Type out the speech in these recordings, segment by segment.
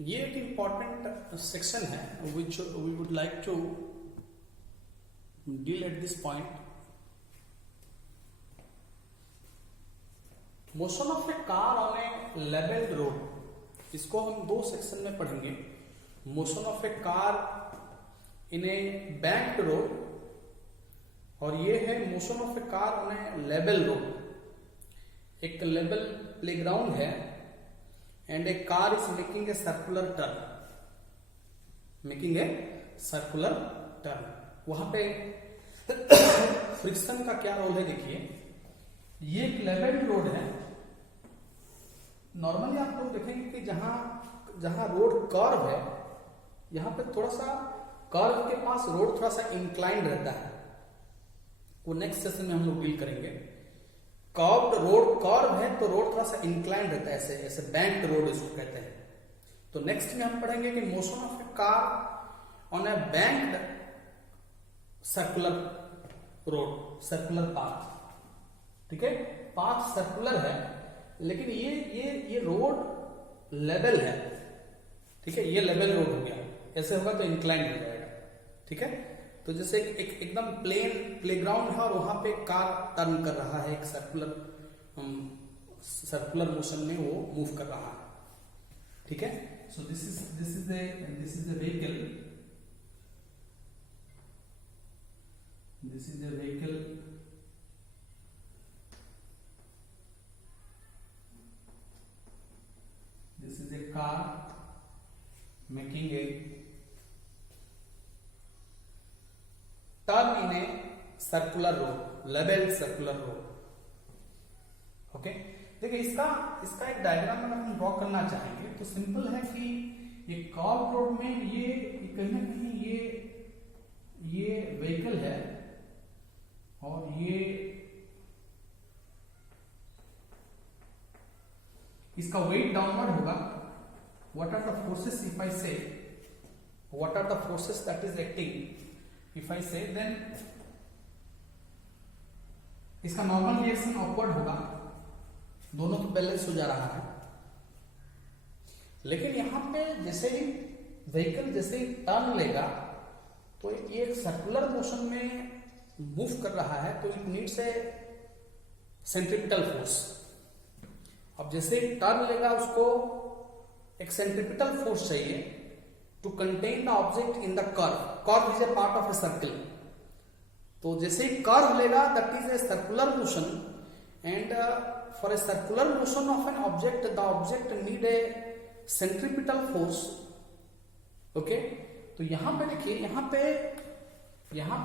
ये एक important section है which we would like to deal at this point. Motion of a car on a levelled road, इसको हम दो section में पढ़ेंगे. Motion of a car in a banked road, और ये है motion of a car on a level road. एक level playground है and a car is making a circular turn, making a circular turn. वहां पे friction का क्या role है देखिए. ये एक लेवल्ड रोड है. नॉर्मली आप लोग देखेंगे कि जहां जहां रोड कर्व है, यहां पे थोड़ा सा कर्व के पास रोड थोड़ा सा इंक्लाइंड रहता है. वो नेक्स्ट सेशन में हम लोग डील करेंगे. कर्व्ड रोड कर्व है तो रोड थोड़ा सा इंक्लाइंड रहता है, ऐसे ऐसे बैंक रोड इसको कहते हैं. तो नेक्स्ट में हम पढ़ेंगे कि motion of a car on A banked circular road, circular path. ठीक है, पाथ सर्कुलर है लेकिन ये रोड लेवल है. ठीक है, ये लेवल रोड हो गया. ऐसे होगा तो इंक्लाइंड हो जाएगा. ठीक है, तो जैसे एकदम प्लेन प्लेग्राउंड है और वहां पे कार टर्न कर रहा है, एक सर्कुलर मोशन में वो मूव कर रहा है. ठीक है, so this is the vehicle. This is the vehicle. This is a car making a turn in a circular road, level circular road. Okay, देखिए इसका एक डायग्राम अगर हम ड्रॉ करना चाहेंगे तो सिंपल है कि ये कर्व रोड में ये कहीं ना कहीं ये व्हीकल है और ये इसका वेट डाउनवर्ड होगा. What are the forces if I say, what are the forces that is acting if I say, then इसका नॉर्मल रिएक्शन अपवर्ड होगा. दोनों तो बैलेंस हो जा रहा है. लेकिन यहां पे जैसे ही व्हीकल जैसे ही टर्न लेगा तो ये एक सर्कुलर मोशन में मूव कर रहा है, तो it needs a centripetal force. अब जैसे ही टर्न लेगा उसको एक सेंट्रिपिटल फोर्स चाहिए to contain the object in the curve. Curve is a part of a circle. तो जैसे ही कर्व लेगा that is a circular motion, and for a circular motion of an object the object need a centripetal force. Okay, तो यहां पे देखिए, यहां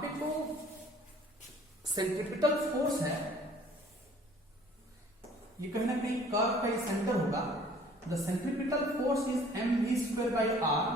पे जो सेंट्रिपिटल फोर्स है ये कहीं ना कहीं कर्व का सेंटर होगा. The centripetal force is mv²/r.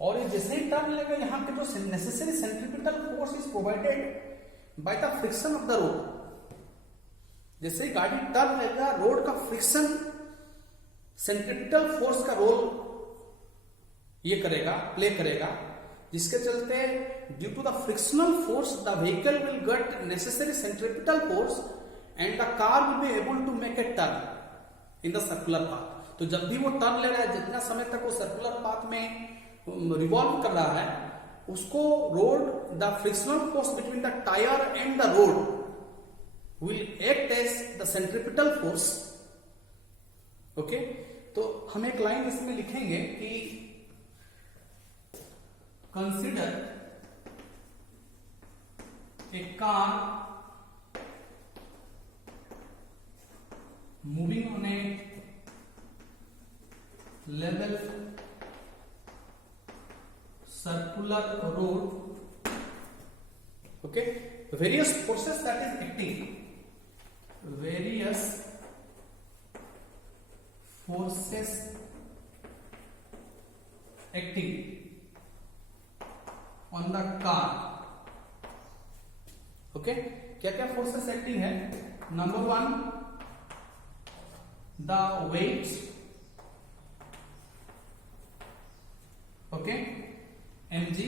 और ये जैसे ही टर्न लेगा यहां पे जो necessary centripetal force is provided by the friction of the road. जैसे ही गाड़ी टर्न लेगा रोड का फ्रिक्शन सेंट्रिपिटल फोर्स का रोल ये करेगा, प्ले करेगा, जिसके चलते due to the frictional force the vehicle will get necessary centripetal force and the car will be able to make a turn in the circular path. तो जब भी वो टर्न ले रहा है, जितना समय तक वो सर्कुलर पाथ में रिवॉल्व कर रहा है, उसको road the frictional force between the tyre and the road will act as the centripetal force. Okay, तो हम एक लाइन इसमें लिखेंगे कि consider a car moving on a level circular road. Okay, various forces that is acting, various forces acting on the car. Okay, क्या क्या forces acting है. Number 1 the weight, okay, mg,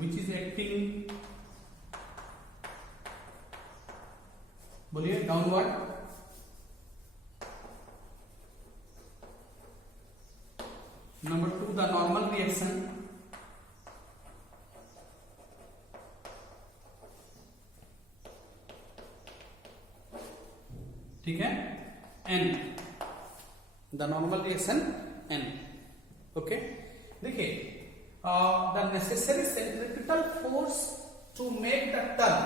which is acting, बोलिए, downward. Number 2, the normal reaction. ठीक है, N, the normal reaction N. Okay, देखिए, the necessary centripetal force to make the turn,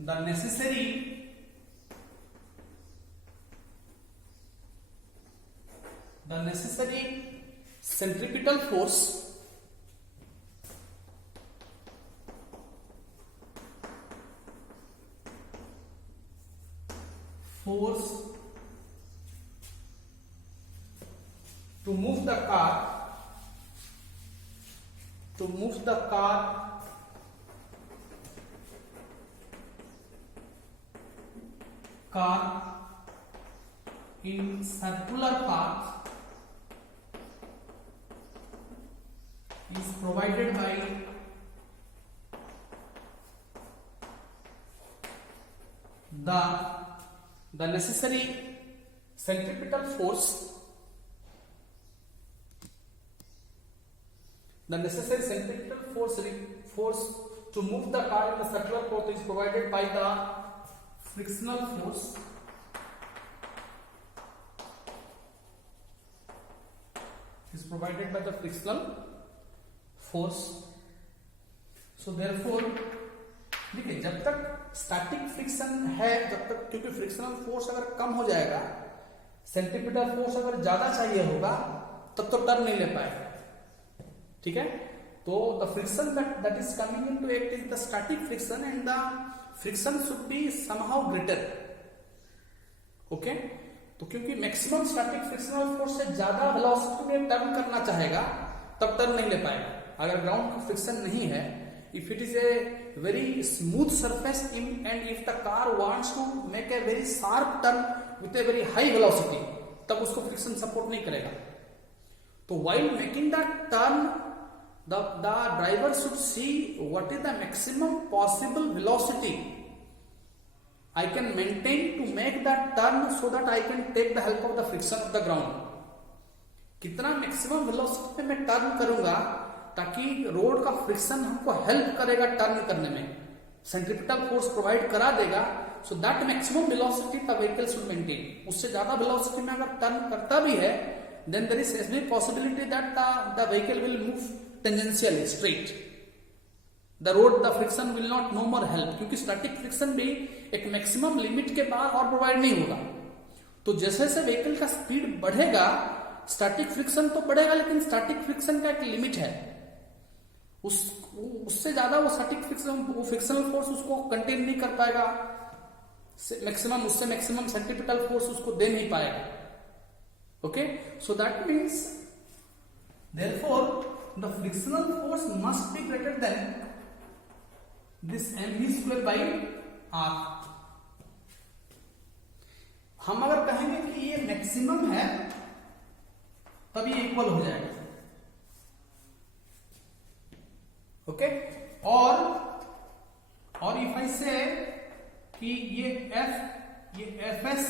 the necessary centripetal force to move the car in circular path is provided by the necessary centripetal force. The necessary centripetal force to move the car in the circular path is provided by the frictional force. So therefore, देखिए, जब तक static friction है, जब तक, क्योंकि frictional force अगर कम हो जाएगा, सेंट्रीपिटल फोर्स अगर ज्यादा चाहिए होगा, तब तो टर्न नहीं ले पाएगा. ठीक है, तो the friction that is coming into act is the static friction and the friction should be somehow greater. Okay, तो क्योंकि मैक्सिमम स्टैटिक फ्रिक्शनल फोर्स से ज्यादा वेलोसिटी में टर्न करना चाहेगा, तब टर्न नहीं ले पाएगा. अगर ग्राउंड का फ्रिक्शन नहीं है, if it is a very smooth surface and if the car wants to make a very sharp turn with a very high velocity, तब उसको फ्रिक्शन सपोर्ट नहीं करेगा. तो while making that turn, the driver should see what is the maximum possible velocity I can maintain to make that turn so that I can take the help of the friction of the ground. कितना maximum velocity पे मैं turn करूंगा ताकि road का friction हमको help करेगा turn करने में, सेंट्रीपिटल फोर्स प्रोवाइड करा देगा. So that maximum velocity the vehicle should maintain. उससे ज्यादा वेलोसिटी में अगर टर्न करता भी है, then there is every possibility that the vehicle will move tangentially straight. The road, the friction will not no more help, क्योंकि static friction भी एक मैक्सिमम लिमिट के बाद और प्रोवाइड नहीं होगा. तो जैसे जैसे व्हीकल का स्पीड बढ़ेगा, स्टैटिक फ्रिक्शन तो बढ़ेगा, लेकिन स्टैटिक फ्रिक्शन का एक लिमिट है. उससे ज्यादा वो स्टैटिक फ्रिक्शन, वो फ्रिक्शनल फोर्स उसको कंटेन नहीं कर पाएगा. मैक्सिमम, उससे मैक्सिमम सेंट्रीपिटल फोर्स उसको दे नहीं पाएगा. Okay, so that means therefore the frictional force must be greater than this mv square by r. हम अगर कहेंगे कि ये मैक्सिमम है, तब ये इक्वल हो जाएगा. ओके, और इफ आई से कि ये fs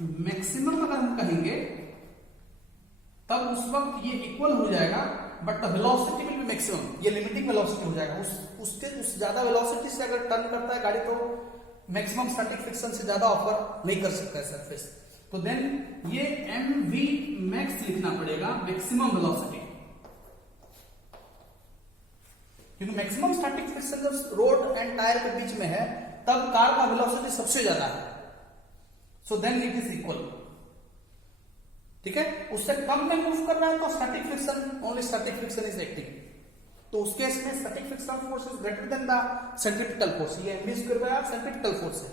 मैक्सिमम अगर हम कहेंगे, तब उस वक्त ये इक्वल हो जाएगा, but the velocity will be maximum. ये लिमिटिंग वेलोसिटी हो जाएगा. उस ज्यादा वेलोसिटी से अगर टर्न करता है गाड़ी, तो मैक्सिमम स्टैटिक फ्रिक्शन से ज्यादा ऑफर नहीं कर सकता है सरफेस. तो देन ये mv मैक्स लिखना पड़ेगा, मैक्सिमम वेलोसिटी, क्योंकि मैक्सिमम स्टैटिक फ्रिक्शन जब रोड एंड टायर के बीच में है, तब कार का वेलोसिटी सबसे ज्यादा है. So then it is equal. ठीक है, उससे कम में मूव कर रहा है तो static friction, only static friction is acting. तो उस केस में static frictional force is greater than the centripetal force. ये mv square by r centripetal force है,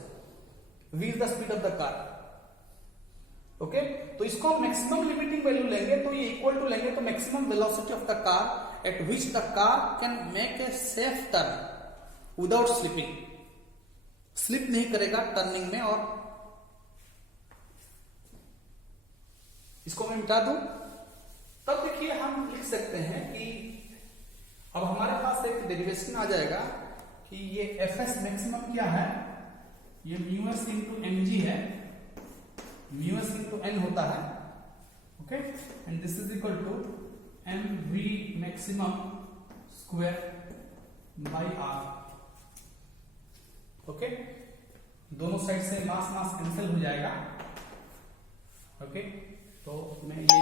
v is the speed of the car. Okay, तो इसको हम maximum limiting value लेंगे, तो ये इक्वल टू लेंगे तो maximum velocity of the car at which the car can make a safe turn without slipping. Slip नहीं करेगा टर्निंग में. और इसको मैं मिटा दूं, तब देखिए हम लिख सकते हैं कि अब हमारे पास एक डेरिवेशन आ जाएगा कि ये fs मैक्सिमम क्या है, ये μs इंटू mg है, μs इंटू n होता है. Okay, and this is equal to mv maximum square by r। Okay, दोनों साइड से मास कैंसिल हो जाएगा। ओके, तो मैं ये